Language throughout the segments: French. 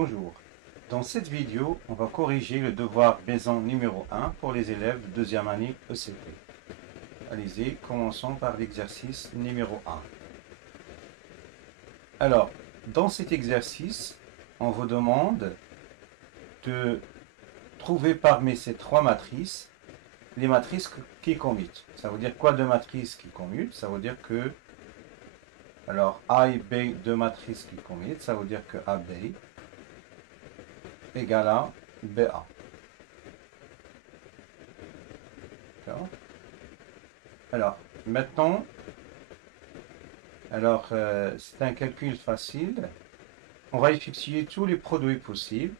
Bonjour, dans cette vidéo, on va corriger le devoir maison numéro 1 pour les élèves de deuxième année ECP. Allez-y, commençons par l'exercice numéro 1. Alors, dans cet exercice, on vous demande de trouver parmi ces trois matrices les matrices qui commutent. Ça veut dire quoi de matrices qui commutent? Ça veut dire que, alors A et B, deux matrices qui commutent, ça veut dire que AB égale à BA. Alors, maintenant, c'est un calcul facile. On va effectuer tous les produits possibles.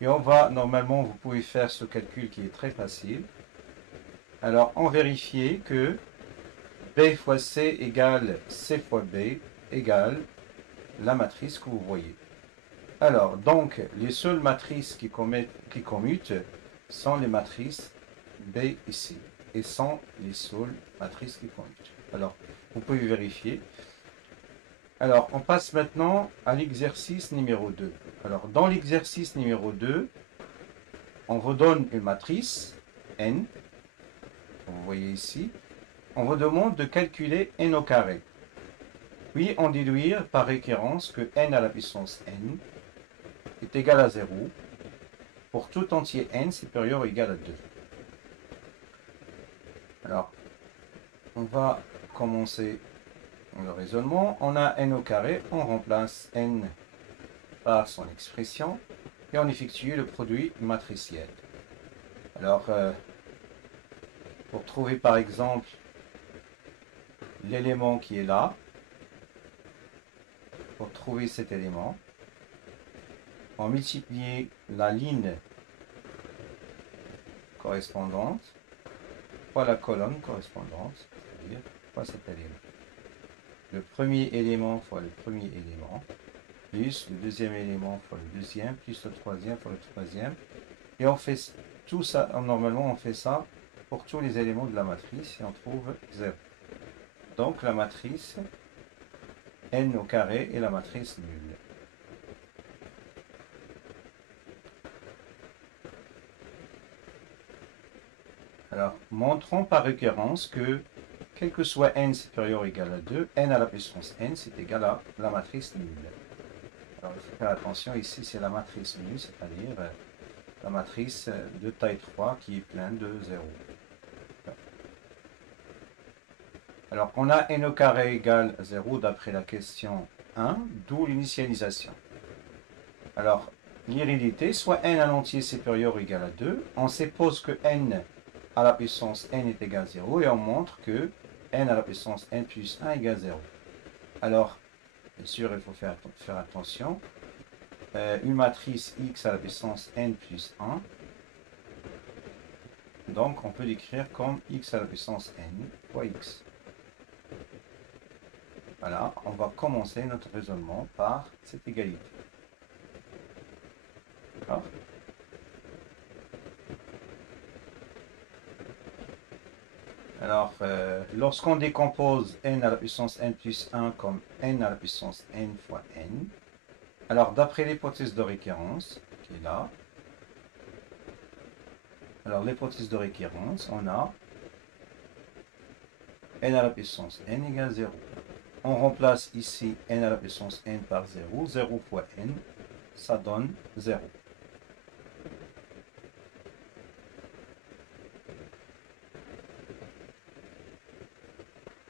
Et on va, normalement, vous pouvez faire ce calcul qui est très facile. Alors, on vérifie que B fois C égale C fois B égale la matrice que vous voyez. Alors, donc, les seules matrices qui commutent sont les matrices B et C. Et sont les seules matrices qui commutent. Alors, vous pouvez vérifier. Alors, on passe maintenant à l'exercice numéro 2. Alors, dans l'exercice numéro 2, on vous donne une matrice, n, vous voyez ici. On vous demande de calculer n au carré. Puis, on déduire par récurrence que n à la puissance n est égal à 0 pour tout entier n supérieur ou égal à 2. Alors, on va commencer le raisonnement. On a n au carré, on remplace n par son expression et on effectue le produit matriciel. Alors, pour trouver par exemple l'élément qui est là, pour trouver cet élément, on multiplie la ligne correspondante fois la colonne correspondante, c'est-à-dire fois cet élément. Le premier élément fois le premier élément, plus le deuxième élément fois le deuxième, plus le troisième fois le troisième. Et on fait tout ça, normalement on fait ça pour tous les éléments de la matrice et on trouve 0. Donc la matrice n au carré est la matrice nulle. Alors, montrons par récurrence que, quel que soit n supérieur ou égal à 2, n à la puissance n, c'est égal à la matrice nulle. Alors, il faut faire attention, ici, c'est la matrice nulle, c'est-à-dire la matrice de taille 3 qui est pleine de 0. Alors, on a n au carré égale 0 d'après la question 1, d'où l'initialisation. Alors, l'hérédité, soit n à l'entier supérieur ou égal à 2, on suppose que n à la puissance n est égal à 0 et on montre que n à la puissance n plus 1 égale 0. Alors, bien sûr, il faut faire attention. Une matrice x à la puissance n plus 1. Donc, on peut l'écrire comme x à la puissance n fois x. Voilà, on va commencer notre raisonnement par cette égalité. D'accord ? Alors, lorsqu'on décompose n à la puissance n plus 1 comme n à la puissance n fois n, alors d'après l'hypothèse de récurrence, qui est là, alors l'hypothèse de récurrence, on a n à la puissance n égale 0. On remplace ici n à la puissance n par 0, 0 fois n, ça donne 0.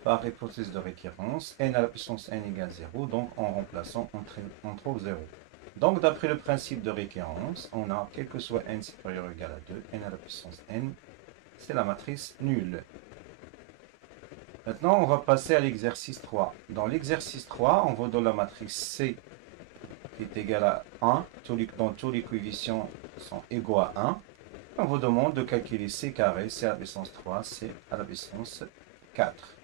Par hypothèse de récurrence, n à la puissance n égale 0, donc en remplaçant, on trouve 0. Donc d'après le principe de récurrence, on a, quel que soit n supérieur ou égal à 2, n à la puissance n, c'est la matrice nulle. Maintenant, on va passer à l'exercice 3. Dans l'exercice 3, on va donner la matrice C qui est égale à 1, dont tous les coefficients sont égaux à 1. On vous demande de calculer C carré, C à la puissance 3, C à la puissance 4.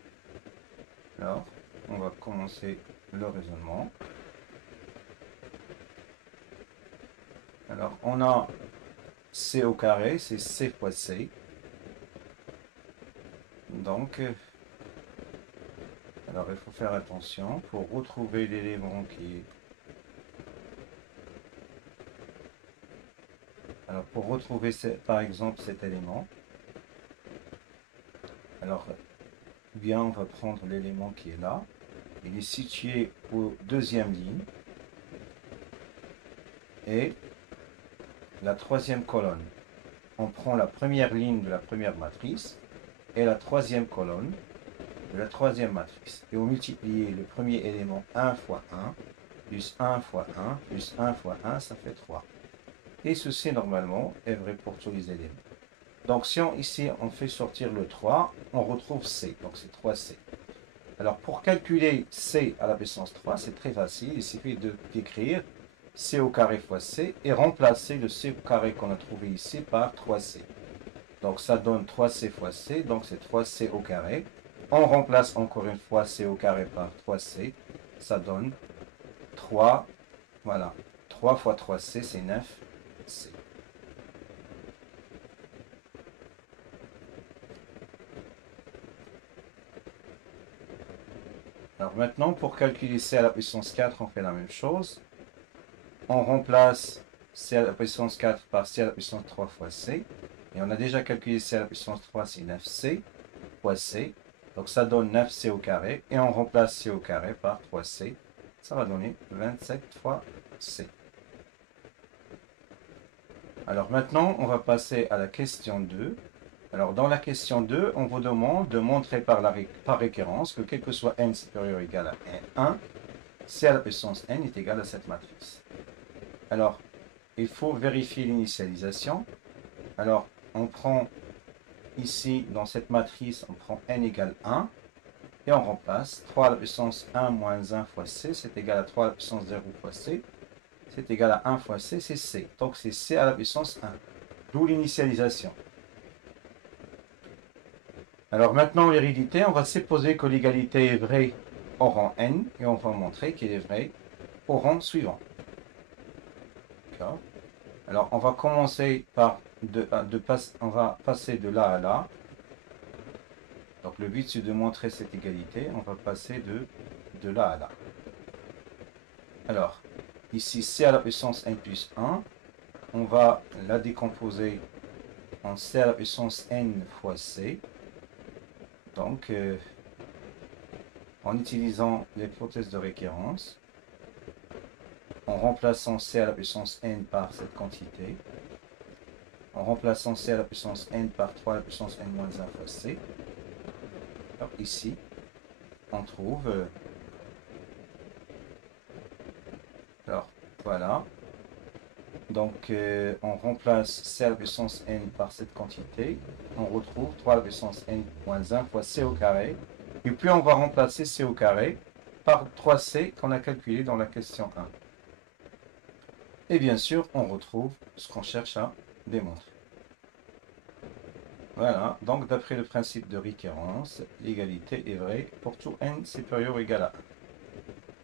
Alors, on va commencer le raisonnement. Alors, on a C au carré, c'est C fois C. Donc, alors il faut faire attention pour retrouver l'élément qui est Alors pour retrouver par exemple cet élément, alors bien on va prendre l'élément qui est là. Il est situé au deuxième ligne et la troisième colonne. On prend la première ligne de la première matrice et la troisième colonne de la troisième matrice. Et on multiplie le premier élément 1 fois 1, plus 1 fois 1, plus 1 fois 1, ça fait 3. Et ceci, normalement, est vrai pour tous les éléments. Donc, si ici, on fait sortir le 3, on retrouve C. Donc, c'est 3C. Alors, pour calculer C à la puissance 3, c'est très facile. Il suffit d'écrire C au carré fois C et remplacer le C au carré qu'on a trouvé ici par 3C. Donc, ça donne 3C fois C. Donc, c'est 3C au carré. On remplace encore une fois C au carré par 3C. Ça donne 3. Voilà. 3 fois 3C, c'est 9C. Alors maintenant, pour calculer C à la puissance 4, on fait la même chose. On remplace C à la puissance 4 par C à la puissance 3 fois C. Et on a déjà calculé C à la puissance 3, c'est 9C fois C. Donc ça donne 9C au carré. Et on remplace C au carré par 3C. Ça va donner 27 fois C. Alors maintenant, on va passer à la question 2. Alors dans la question 2, on vous demande de montrer par récurrence que quel que soit n supérieur ou égal à 1, C à la puissance n est égal à cette matrice. Alors, il faut vérifier l'initialisation. Alors, on prend ici, dans cette matrice, on prend n égale 1, et on remplace 3 à la puissance 1 moins 1 fois c, c'est égal à 3 à la puissance 0 fois c, c'est égal à 1 fois c, c'est c. Donc, c'est c à la puissance 1, d'où l'initialisation. Alors maintenant, l'hérédité, on va supposer que l'égalité est vraie au rang n, et on va montrer qu'elle est vraie au rang suivant. D'accord. Alors, on va commencer par on va passer de là à là. Donc, le but, c'est de montrer cette égalité. On va passer de là à là. Alors, ici, c à la puissance n plus 1. On va la décomposer en c à la puissance n fois c. Donc, en utilisant l'hypothèse de récurrence, en remplaçant c à la puissance n par cette quantité, en remplaçant c à la puissance n par 3 à la puissance n moins 1 fois c. Alors ici, on trouve... alors, voilà. Donc, on remplace c à la puissance n par cette quantité. On retrouve 3 à la puissance n moins 1 fois c au carré. Et puis, on va remplacer c au carré par 3c qu'on a calculé dans la question 1. Et bien sûr, on retrouve ce qu'on cherche à démontrer. Voilà, donc d'après le principe de récurrence, l'égalité est vraie pour tout n supérieur ou égal à 1.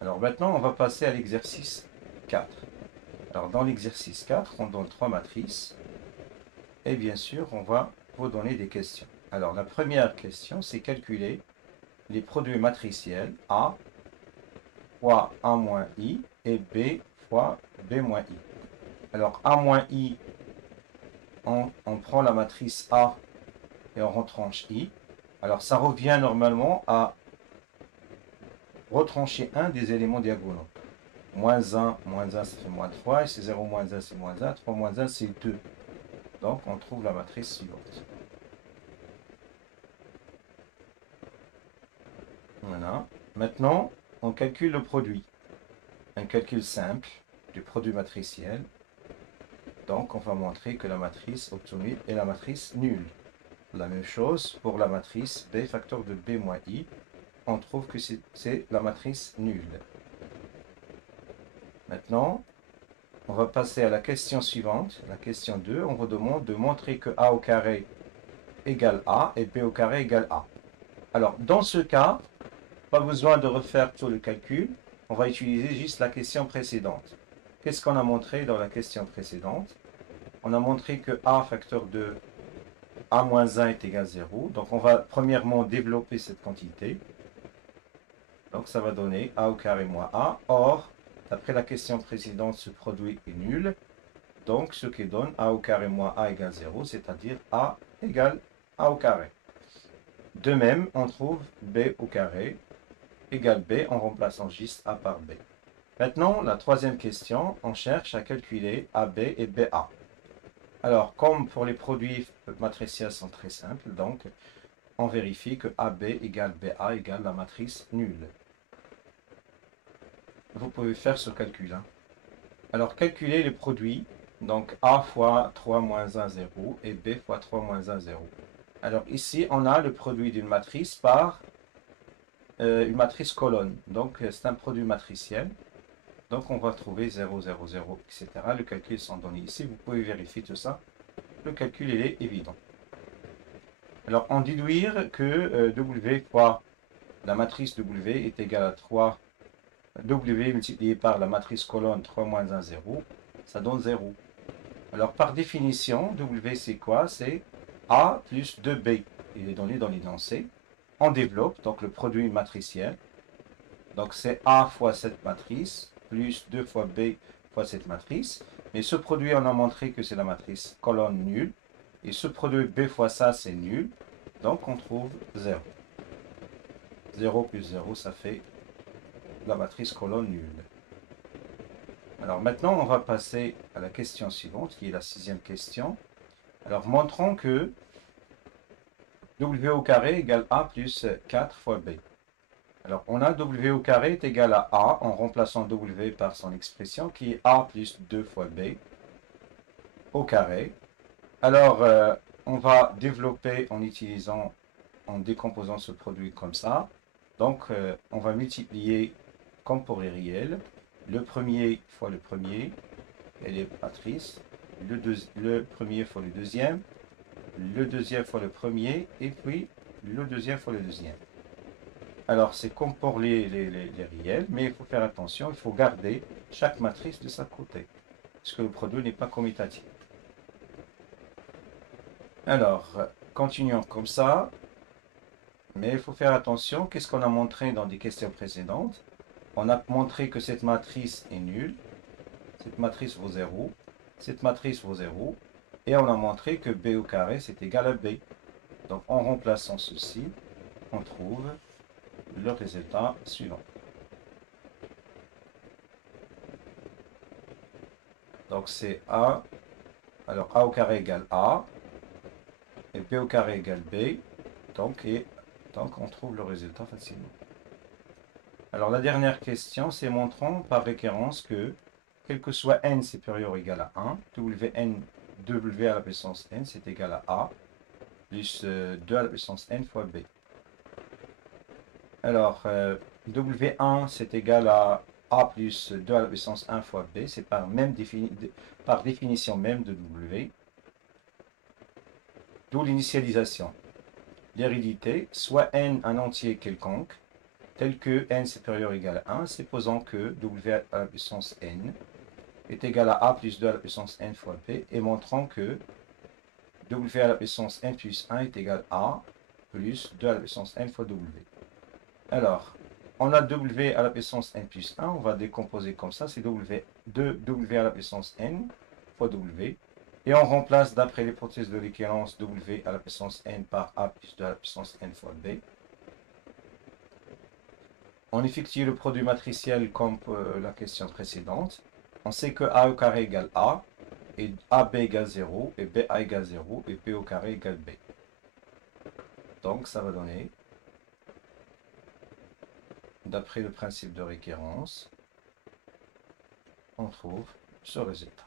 Alors maintenant, on va passer à l'exercice 4. Alors dans l'exercice 4, on donne 3 matrices. Et bien sûr, on va vous donner des questions. Alors la première question, c'est calculer les produits matriciels A fois A moins I et B fois B moins I. Alors A moins I, on prend la matrice A et on retranche I. Alors ça revient normalement à retrancher un des éléments diagonaux. Moins 1, ça fait moins 3, et c'est 0 moins 1, c'est moins 1, 3 moins 1, c'est 2. Donc on trouve la matrice suivante. Voilà. Maintenant, on calcule le produit. Un calcul simple du produit matriciel. Donc on va montrer que la matrice obtenue est la matrice nulle. La même chose pour la matrice B facteur de B moins I. On trouve que c'est la matrice nulle. Maintenant, on va passer à la question suivante, la question 2. On vous demande de montrer que A au carré égale A et B au carré égale A. Alors, dans ce cas, pas besoin de refaire tout le calcul. On va utiliser juste la question précédente. Qu'est-ce qu'on a montré dans la question précédente? On a montré que A facteur de A moins 1 est égal à 0. Donc, on va premièrement développer cette quantité. Donc, ça va donner A au carré moins A. Or, d'après la question précédente, ce produit est nul. Donc, ce qui donne a au carré moins a égale 0, c'est-à-dire a égale a au carré. De même, on trouve b au carré égale b en remplaçant juste a par b. Maintenant, la troisième question, on cherche à calculer AB et BA. Alors, comme pour les produits matriciels sont très simples, donc on vérifie que AB égale BA égale la matrice nulle. Vous pouvez faire ce calcul. Alors, calculer les produits, donc A fois 3 moins 1, 0 et B fois 3 moins 1, 0. Alors ici, on a le produit d'une matrice par une matrice colonne. Donc, c'est un produit matriciel. Donc, on va trouver 0, 0, 0, etc. Les calculs sont donnés ici. Vous pouvez vérifier tout ça. Le calcul, il est évident. Alors, en déduire que W fois la matrice W est égal à 3 W multiplié par la matrice colonne 3 moins 1, 0, ça donne 0. Alors, par définition, W, c'est quoi? C'est A plus 2B. Il est donné dans l'énoncé. On développe, donc le produit matriciel. Donc, c'est A fois cette matrice, plus 2 fois B fois cette matrice. Mais ce produit, on a montré que c'est la matrice colonne nulle. Et ce produit B fois ça, c'est nul. Donc, on trouve 0. 0 plus 0, ça fait la matrice colonne nulle. Alors maintenant, on va passer à la question suivante, qui est la sixième question. Alors, montrons que W au carré égale A plus 4 fois B. Alors, on a W au carré est égal à A en remplaçant W par son expression qui est A plus 2 fois B au carré. Alors, on va développer en utilisant, en décomposant ce produit comme ça. Donc, on va multiplier comme pour les réels. Le premier fois le premier, et les matrices. Le premier fois le deuxième fois le premier, et puis le deuxième fois le deuxième. Alors, c'est comme pour les réels, mais il faut faire attention, il faut garder chaque matrice de sa côté, parce que le produit n'est pas commutatif. Alors, continuons comme ça, mais il faut faire attention, qu'est-ce qu'on a montré dans des questions précédentes? On a montré que cette matrice est nulle, cette matrice vaut 0, cette matrice vaut 0, et on a montré que B au carré, c'est égal à B. Donc, en remplaçant ceci, on trouve le résultat suivant. Donc, c'est A. Alors, A au carré égale A, et B au carré égale B. Donc, on trouve le résultat facilement. Alors, la dernière question, c'est montrons par récurrence que, quel que soit n supérieur ou égal à 1, W à la puissance n, c'est égal à A, plus 2 à la puissance n fois B. Alors, W1, c'est égal à A plus 2 à la puissance 1 fois B. C'est par définition même de W. D'où l'initialisation. L'hérédité, soit n un entier quelconque, tel que n supérieur ou égal à 1, supposant que W à la puissance n est égal à A plus 2 à la puissance n fois B, et montrant que W à la puissance n plus 1 est égal à plus 2 à la puissance n fois W. Alors, on a W à la puissance n plus 1, on va décomposer comme ça, c'est W à la puissance n fois W, et on remplace d'après l'hypothèse de l'équivalence W à la puissance n par A plus 2 à la puissance n fois B. On effectue le produit matriciel comme la question précédente. On sait que A au carré égale A, et AB égale 0, et BA égale 0, et B au carré égale B. Donc, ça va donner, d'après le principe de récurrence, on trouve ce résultat.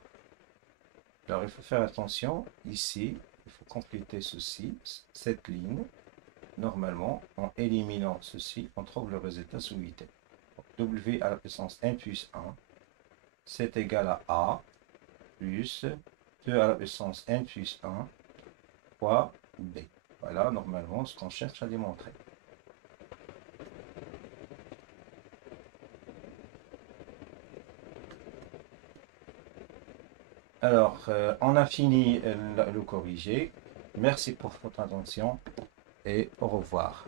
Alors, il faut faire attention, ici, il faut compléter ceci, cette ligne. Normalement, en éliminant ceci, on trouve le résultat sous unité. W à la puissance n plus 1, c'est égal à A plus 2 à la puissance n plus 1 fois B. Voilà, normalement, ce qu'on cherche à démontrer. Alors, on a fini le corriger. Merci pour votre attention et au revoir.